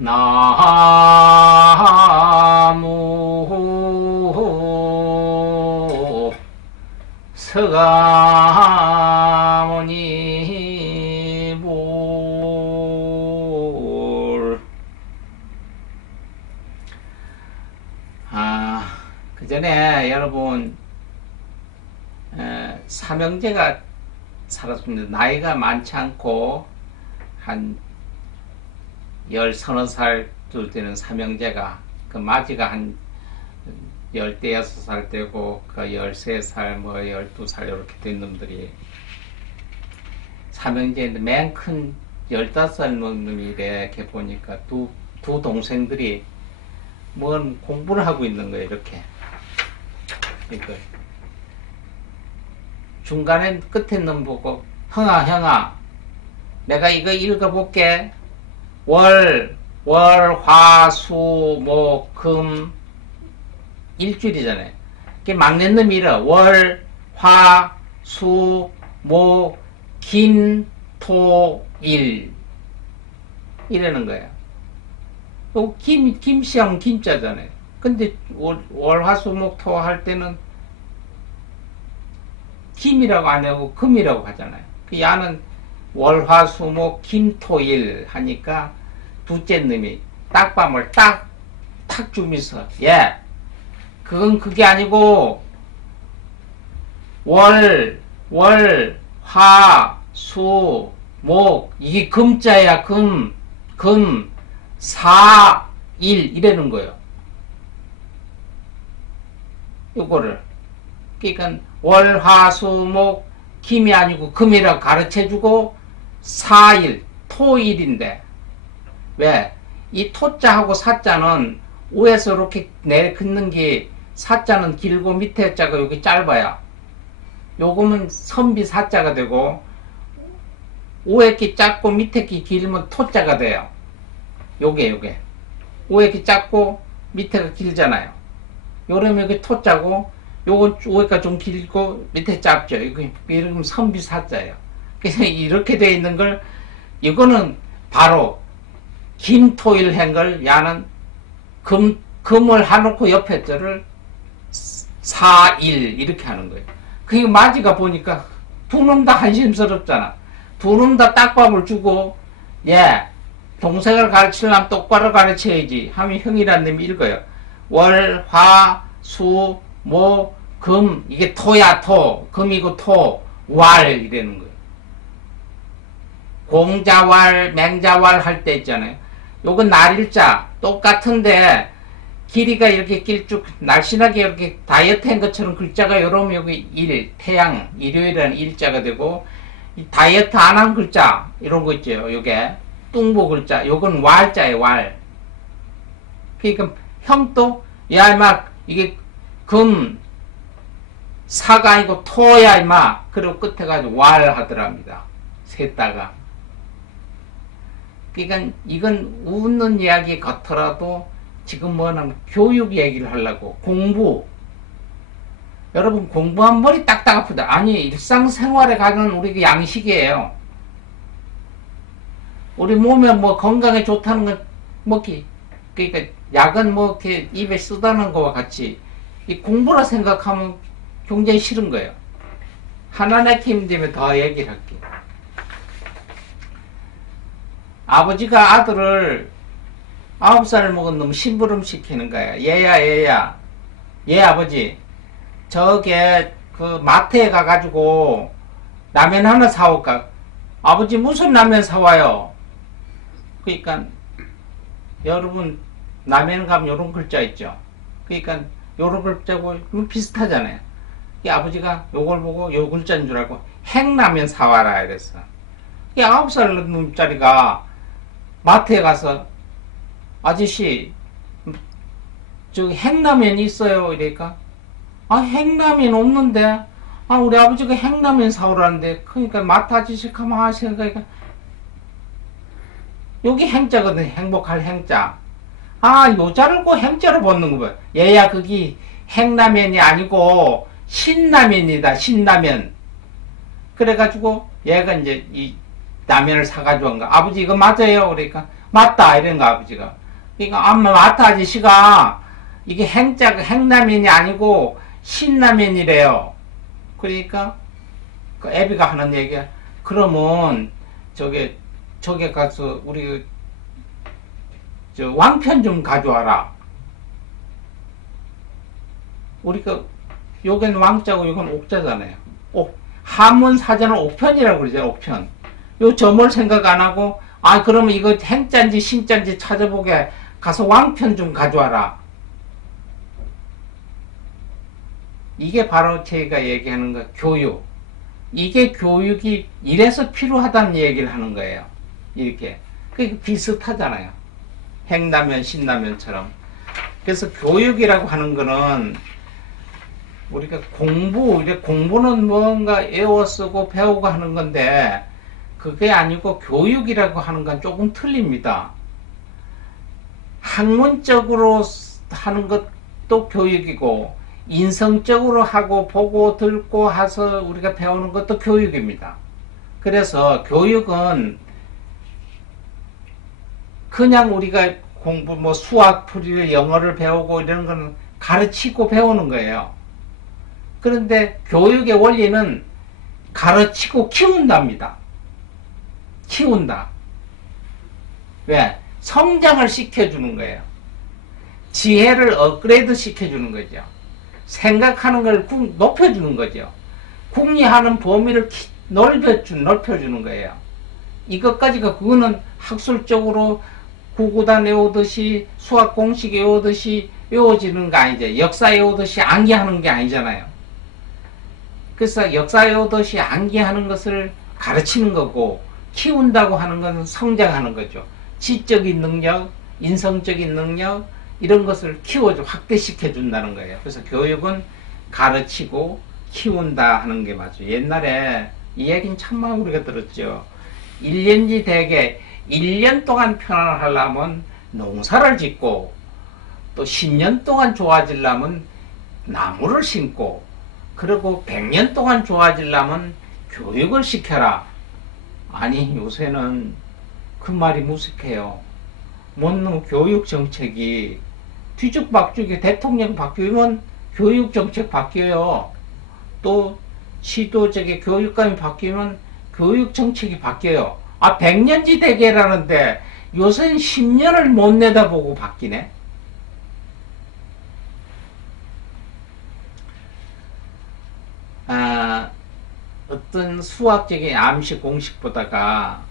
나무 서가모니 볼. 그 전에 여러분 삼형제가 살았습니다. 나이가 많지 않고 한 10~30살 되는 삼형제가, 그 마지가 한 10~6살 되고 그 13살 12살 이렇게 된 놈들이 삼형제인데, 맨 큰 15살 놈이 이렇게 보니까 두 동생들이 뭔 공부를 하고 있는 거예요. 이렇게 이거 중간에 끝에 놈 보고, 형아 내가 이거 읽어볼게. 월, 화, 수, 목, 금 일주일이잖아요. 그게 막내 놈이 이래. 월, 화, 수, 목, 김, 토, 일 이러는 거예요. 김씨하면 김자잖아요. 근데 월, 화, 수, 목, 토 할 때는 김이라고 안 하고 금이라고 하잖아요. 그 야는 월, 화, 수, 목, 김, 토, 일 하니까 둘째 놈이 딱밤을 탁 주면서, 그건 그게 아니고 월, 화, 수, 목 이게 금자야. 금, 사, 일 이러는 거예요. 요거를 그러니까 월, 화, 수, 목 김이 아니고 금이라고 가르쳐주고, 사일, 토일인데, 왜? 이 토자하고 사자는 위에서 이렇게 내긋는 게, 사자는 길고 밑에 자가 여기 짧아요. 요거는 선비 사자가 되고, 위에 게 짧고 밑에 게 길면 토자가 돼요. 요게. 위에 게 짧고 밑에가 길잖아요. 요러면 여기 토자고, 요건 위에가 좀 길고 밑에 짧죠. 이러면 선비 사자예요. 그래서 이렇게 되어 있는 걸, 이거는 바로 김토일 한 걸, 야는 금을 해놓고 옆에 저를 사일 이렇게 하는 거예요. 그게 마지가 보니까 두 놈 다 한심스럽잖아. 두 놈 다 딱밥을 주고, 동생을 가르치려면 똑바로 가르쳐야지 하면 형이라는 놈이 읽어요. 월, 화, 수, 목, 금, 이게 토야. 토, 금이고 토, 왈 이러는 거예요. 공자왈, 맹자왈 할 때 있잖아요. 요건 날일자 똑같은데 길이가 이렇게 길쭉 날씬하게 이렇게 다이어트 한 것처럼 글자가 요러면 여기 일, 태양, 일요일은 일자가 되고, 이 다이어트 안 한 글자 이런 거 있죠. 요게 뚱보 글자, 요건 왈자예요. 왈. 그러니까 형도 임마 이게 금 사가 아니고 토야 임마. 그리고 끝에 가지고 왈 하더랍니다. 셋다가. 그러니까 이건 웃는 이야기 같더라도 지금 뭐냐면 교육 얘기를 하려고, 공부. 여러분 공부한 머리 딱딱 아프다. 아니, 일상생활에 가는 우리 양식이에요. 우리 몸에 뭐 건강에 좋다는 건 먹기. 그러니까 약은 뭐 이렇게 입에 쓰다는 거와 같이 이 공부라 생각하면 굉장히 싫은 거예요. 하나님의 힘 때문에 더 얘기를 할게요. 아버지가 아들을 9살 먹은 놈 심부름 시키는 거야. 얘야. 얘 아버지, 저게 그 마트에 가가지고 라면 하나 사올까? 아버지 무슨 라면 사와요? 그러니까 여러분 라면 가면 요런 글자 있죠. 그러니까 요런 글자고 비슷하잖아요. 이 아버지가 요걸 보고 요 글자인 줄 알고 핵라면 사와라 이랬어. 이 9살 놈짜리가 마트에 가서, 아저씨 저기 핵라면 있어요 이러니까, 핵라면 없는데, 우리 아버지가 핵라면 사오라는데. 그러니까 마트 아저씨 가만히 생각하니까 여기 행자거든. 행복할 행자. 요자를 꼭 행자로 벗는 거야. 얘야 그게 핵라면이 아니고 신라면이다. 신라면. 그래가지고 얘가 이제 이 라면을 사가지고 온 거야. 아버지 이거 맞아요? 그러니까 맞다 이런 거 아버지가. 그러니까 엄마 맞다 아저씨가 이게 행라면이 아니고 신라면이래요. 그러니까 그 애비가 하는 얘기야. 그러면 저게 가서 우리 저 왕편 좀 가져와라. 우리가 요겐 왕자고 요건 옥자잖아요. 한문 사전은 옥편이라고 그러죠. 옥편. 요 점을 생각 안 하고 그러면 이거 행자인지 신자인지 찾아보게 가서 왕편 좀 가져와라. 이게 바로 제가 얘기하는 거 교육. 이게 교육이 이래서 필요하다는 얘기를 하는 거예요. 이렇게. 그게 비슷하잖아요. 행라면, 신라면처럼. 그래서 교육이라고 하는 거는 우리가 공부는 뭔가 외워 쓰고 배우고 하는 건데 그게 아니고 교육이라고 하는 건 조금 틀립니다. 학문적으로 하는 것도 교육이고 인성적으로 하고 보고 듣고 해서 우리가 배우는 것도 교육입니다. 그래서 교육은 그냥 우리가 수학 풀이를 영어를 배우고 이런 건 가르치고 배우는 거예요. 그런데 교육의 원리는 가르치고 키운답니다. 키운다. 왜? 성장을 시켜주는 거예요. 지혜를 업그레이드 시켜주는 거죠. 생각하는 걸 높여주는 거죠. 궁리하는 범위를 넓혀주는 거예요. 이것까지가 그거는 학술적으로 구구단 외우듯이 수학 공식 외우듯이 외워지는 거 아니죠. 역사 외우듯이 암기하는 게 아니잖아요. 그래서 역사 외우듯이 암기하는 것을 가르치는 거고 키운다고 하는 것은 성장하는 거죠. 지적인 능력, 인성적인 능력 이런 것을 키워줘 확대시켜 준다는 거예요. 그래서 교육은 가르치고 키운다 하는 게 맞죠. 옛날에 이 얘기는 참만 우리가 들었죠. 1년지 대개 1년 동안 편안하려면 농사를 짓고 또 10년 동안 좋아지려면 나무를 심고 그리고 100년 동안 좋아지려면 교육을 시켜라. 아니 요새는 그 말이 무색해요. 뭔 교육 정책이 뒤죽박죽이 대통령 바뀌면 교육 정책 바뀌어요. 또 시도적인 교육감이 바뀌면 교육 정책이 바뀌어요. 100년지 대계라는데 요새는 10년을 못 내다보고 바뀌네. 어떤 수학적인 암시 공식보다가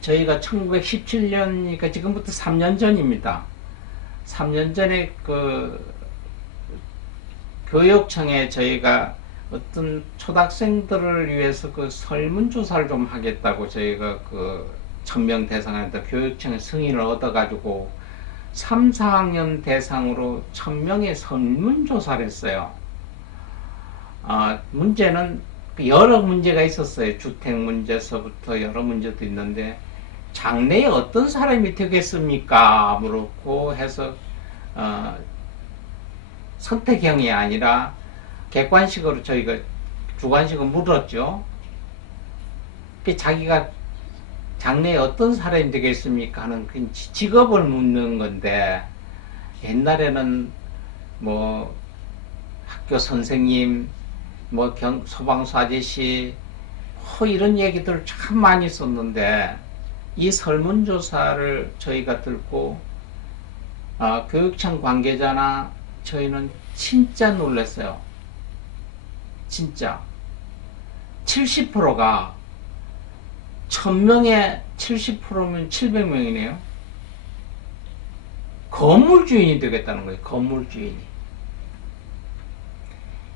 저희가 1917년이니까 지금부터 3년 전입니다. 3년 전에 그 교육청에 저희가 어떤 초등학생들을 위해서 그 설문조사를 좀 하겠다고 저희가 그 1000명 대상한테 교육청에 승인을 얻어가지고 3, 4학년 대상으로 1000명의 설문조사를 했어요. 문제는 여러 문제가 있었어요. 주택 문제서부터 여러 문제도 있는데 장래에 어떤 사람이 되겠습니까? 물었고 해서 선택형이 아니라 객관식으로 저희가 주관식으로 물었죠. 자기가 장래에 어떤 사람이 되겠습니까? 하는 그 직업을 묻는 건데 옛날에는 뭐 학교 선생님 뭐 소방서 아저씨 이런 얘기들을 참 많이 썼는데 이 설문조사를 저희가 듣고 교육청 관계자나 저희는 진짜 놀랐어요. 진짜 70%가 1000명에 70%면 700명이네요. 건물주인이 되겠다는 거예요. 건물주인이.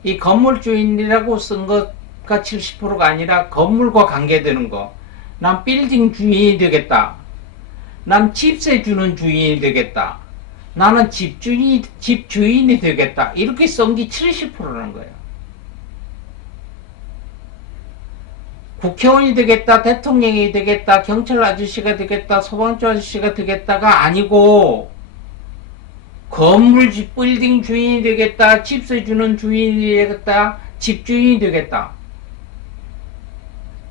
이 건물주인이라고 쓴 것가 70%가 아니라 건물과 관계되는 거. 난 빌딩 주인이 되겠다. 난 집세 주는 주인이 되겠다. 나는 집주인이 되겠다. 이렇게 쓴 게 70%라는 거예요. 국회의원이 되겠다, 대통령이 되겠다, 경찰 아저씨가 되겠다, 소방차 아저씨가 되겠다가 아니고 건물 빌딩 주인이 되겠다, 집세 주는 주인이 되겠다, 집주인이 되겠다.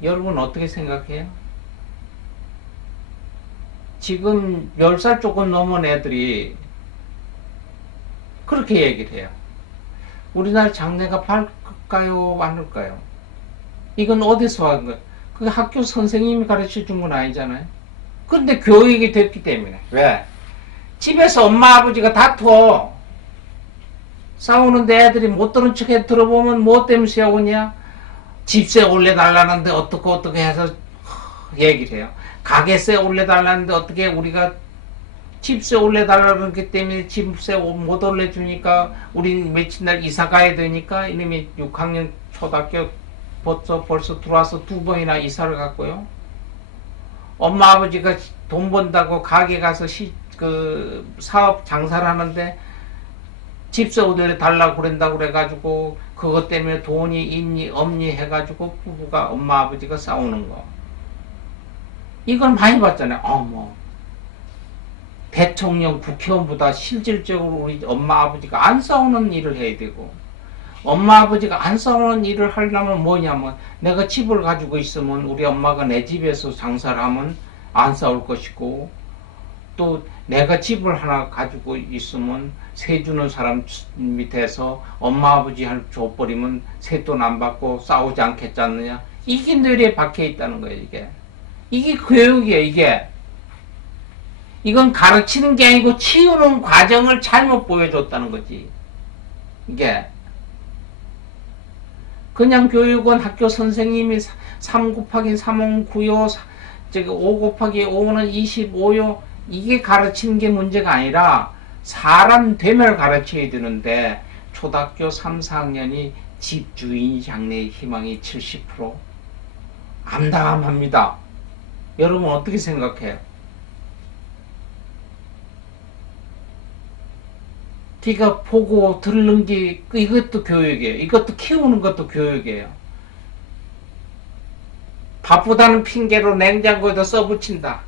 여러분 어떻게 생각해요? 지금 10살 조금 넘은 애들이 그렇게 얘기를 해요. 우리나라 장래가 밝을까요? 않을까요? 이건 어디서 한 거예요? 그 학교 선생님이 가르쳐 준 건 아니잖아요. 그런데 교육이 됐기 때문에. 왜? 집에서 엄마 아버지가 다투어. 싸우는데 애들이 못 들은 척해 들어보면 뭐 때문에 싸우냐? 집세 올려달라는데 어떻게 해서 얘기를 해요. 가게세 올려달라는데 어떻게 우리가 집세 올려달라는 것 때문에 집세 못 올려주니까 우린 며칠 날 이사 가야 되니까 이놈이 6학년 초등학교 벌써 들어와서 2번이나 이사를 갔고요. 엄마 아버지가 돈 번다고 가게 가서 사업 장사를 하는데 집세 올려달라고 그런다고 그래가지고 그것 때문에 돈이 있니 없니 해가지고 부부가 엄마 아버지가 싸우는 거. 이건 많이 봤잖아요. 어머. 대통령, 국회의원보다 실질적으로 우리 엄마 아버지가 안 싸우는 일을 해야 되고, 엄마 아버지가 안 싸우는 일을 하려면 뭐냐면, 내가 집을 가지고 있으면 우리 엄마가 내 집에서 장사를 하면 안 싸울 것이고, 또 내가 집을 하나 가지고 있으면 세 주는 사람 밑에서 엄마 아버지한테 줘버리면 세돈 안 받고 싸우지 않겠지 않느냐. 이게 뇌리에 박혀 있다는 거예요. 이게 교육이에요. 이건 가르치는 게 아니고 치우는 과정을 잘못 보여줬다는 거지. 이게 그냥 교육은 학교 선생님이 3 곱하기 3은 9요 5 곱하기 5는 25요 이게 가르치는 게 문제가 아니라 사람 됨을 가르쳐야 되는데 초등학교 3, 4학년이 집주인 장래의 희망이 70% 암담합니다. 여러분 어떻게 생각해요? 네가 보고 들는 게 이것도 교육이에요. 이것도 키우는 것도 교육이에요. 바쁘다는 핑계로 냉장고에다 써붙인다.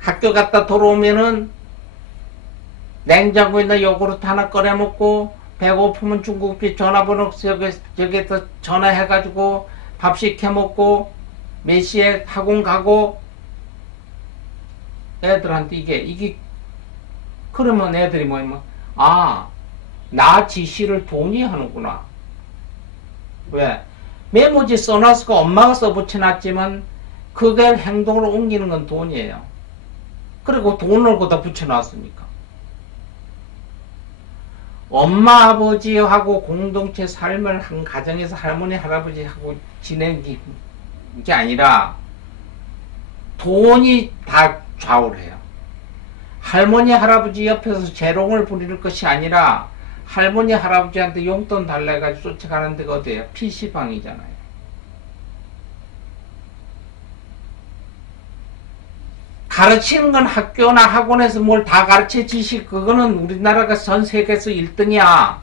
학교 갔다 돌아오면은 냉장고에 있는 요구르트 하나 꺼내 먹고 배고프면 중국집 전화번호 저기에서 전화해가지고 밥 시켜 먹고 몇 시에 학원 가고 애들한테 이게 그러면 애들이 뭐냐면 나 지시를 돈이 하는구나. 왜? 메모지 써놨고 엄마가 써붙여놨지만 그걸 행동으로 옮기는 건 돈이에요. 그리고 돈을 거기다 붙여놨으니까. 엄마 아버지하고 공동체 삶을 한 가정에서 할머니 할아버지하고 지내는 게 아니라 돈이 다 좌우를 해요. 할머니 할아버지 옆에서 재롱을 부릴 것이 아니라 할머니 할아버지한테 용돈 달라 해가지고 쫓아가는 데가 어디예요? PC방이잖아요. 가르치는 건 학교나 학원에서 뭘 다 가르쳐 지식 그거는 우리나라가 전 세계에서 1등이야.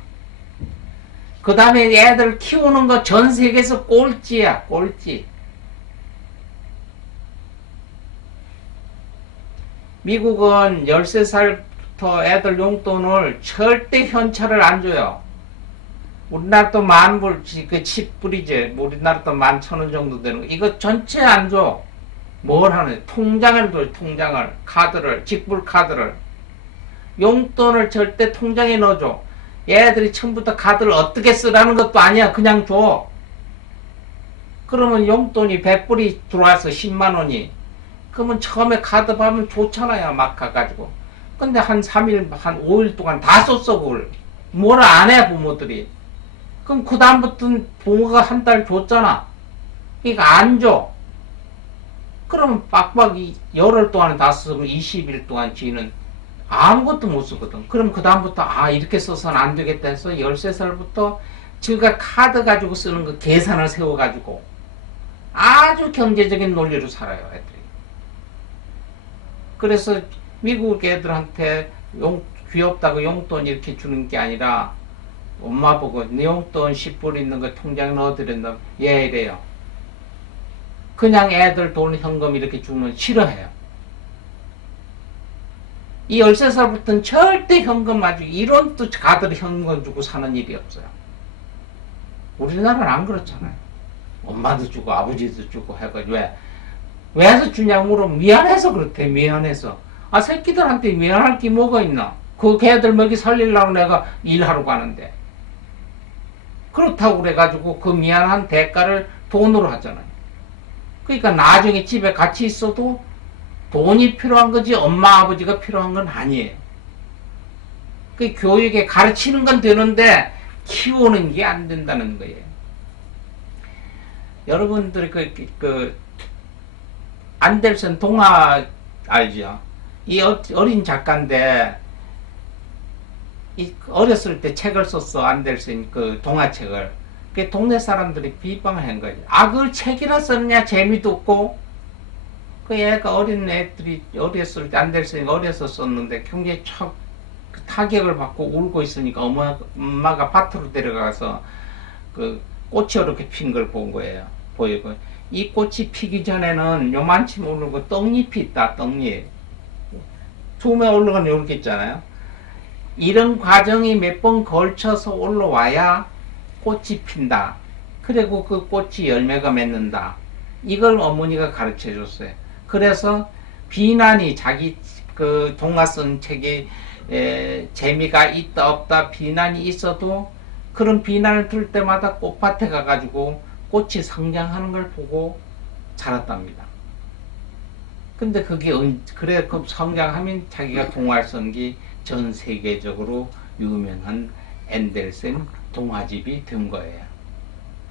그 다음에 애들 키우는 거 전 세계에서 꼴찌야. 꼴찌. 미국은 13살부터 애들 용돈을 절대 현찰을 안 줘요. 우리나라도 10,000불, 그 10불이지. 우리나라도 11,000원 정도 되는 거. 이거 전체 안 줘. 뭘 하는? 통장을 줘, 통장을. 카드를, 직불 카드를. 용돈을 절대 통장에 넣어줘. 얘들이 처음부터 카드를 어떻게 쓰라는 것도 아니야. 그냥 줘. 그러면 용돈이 100불이 들어와서 10만원이. 그러면 처음에 카드 받으면 좋잖아요. 막 가가지고. 근데 한 3일, 한 5일 동안 다 썼어, 그걸. 뭘 안 해, 부모들이. 그럼 그 다음부터는 부모가 한 달 줬잖아. 그러니까 안 줘. 그러면 빡빡 열흘 동안 다 쓰면 20일 동안 지는 아무것도 못 쓰거든. 그럼 그 다음부터 이렇게 써서는 안 되겠다 해서 13살부터 지가 카드 가지고 쓰는 거 계산을 세워가지고 아주 경제적인 논리로 살아요, 애들이. 그래서 미국 애들한테 귀엽다고 용돈 이렇게 주는 게 아니라 엄마 보고 네 용돈 10불 있는 거 통장에 넣어드린다. 얘 이래요. 그냥 애들 돈 현금 이렇게 주면 싫어해요. 이 13살부터는 절대 현금 가지고 이런 또 가들 현금 주고 사는 일이 없어요. 우리나라는 안 그렇잖아요. 엄마도 주고 아버지도 주고 해가지고 왜 해서 주냐고 물으면 미안해서 그렇대. 미안해서. 아, 새끼들한테 미안할 게 뭐가 있나? 그 개들 먹이 살리려고 내가 일하러 가는데. 그렇다고 그래가지고 그 미안한 대가를 돈으로 하잖아요. 그러니까 나중에 집에 같이 있어도 돈이 필요한 거지 엄마 아버지가 필요한 건 아니에요. 그 교육에 가르치는 건 되는데 키우는 게 안 된다는 거예요. 여러분들이 안델슨 동화 알죠? 이 어린 작가인데 어렸을 때 책을 썼어. 안델슨 그 동화책을. 그 동네 사람들이 비방을 한 거지. 아, 그걸 책이라 썼냐? 재미도 없고. 그 애가 어린 애들이 어렸을 때 안델슨이 어려서 썼는데 굉장히 타격을 받고 울고 있으니까 엄마가 밭으로 데려가서 그 꽃이 이렇게 핀 걸 본 거예요. 보이고. 이 꽃이 피기 전에는 요만치 모르고 떡잎이 있다. 떡잎. 처음에 올라가는 이렇게 있잖아요. 이런 과정이 몇 번 걸쳐서 올라와야 꽃이 핀다. 그리고 그 꽃이 열매가 맺는다. 이걸 어머니가 가르쳐 줬어요. 그래서 비난이 자기 그 동화 쓴 책에 재미가 있다 없다 비난이 있어도 그런 비난을 들을 때마다 꽃밭에 가가지고 꽃이 성장하는 걸 보고 자랐답니다. 근데 그게 그래 그 성장하면 자기가 동화를 쓴 게 전 세계적으로 유명한 앤델슨 동화집이 된 거예요.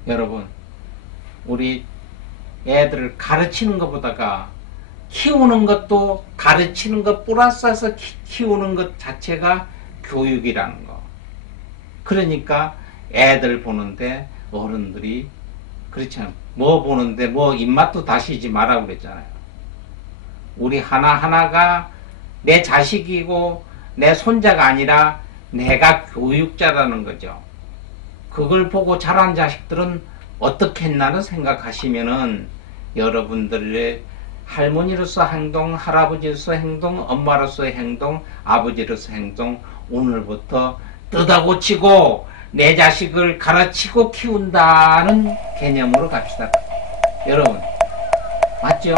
여러분, 우리 애들을 가르치는 것보다가 키우는 것도 가르치는 것 플러스해서 키우는 것 자체가 교육이라는 거. 그러니까 애들 보는데 어른들이 그렇잖아요. 뭐 보는데 뭐 입맛도 다시지 말라고 그랬잖아요. 우리 하나하나가 내 자식이고 내 손자가 아니라 내가 교육자라는 거죠. 그걸 보고 자란 자식들은 어떻게 했나는 생각하시면은 여러분들의 할머니로서 행동, 할아버지로서 행동, 엄마로서의 행동, 아버지로서 행동 오늘부터 뜯어고치고 내 자식을 가르치고 키운다는 개념으로 갑시다. 여러분 맞죠?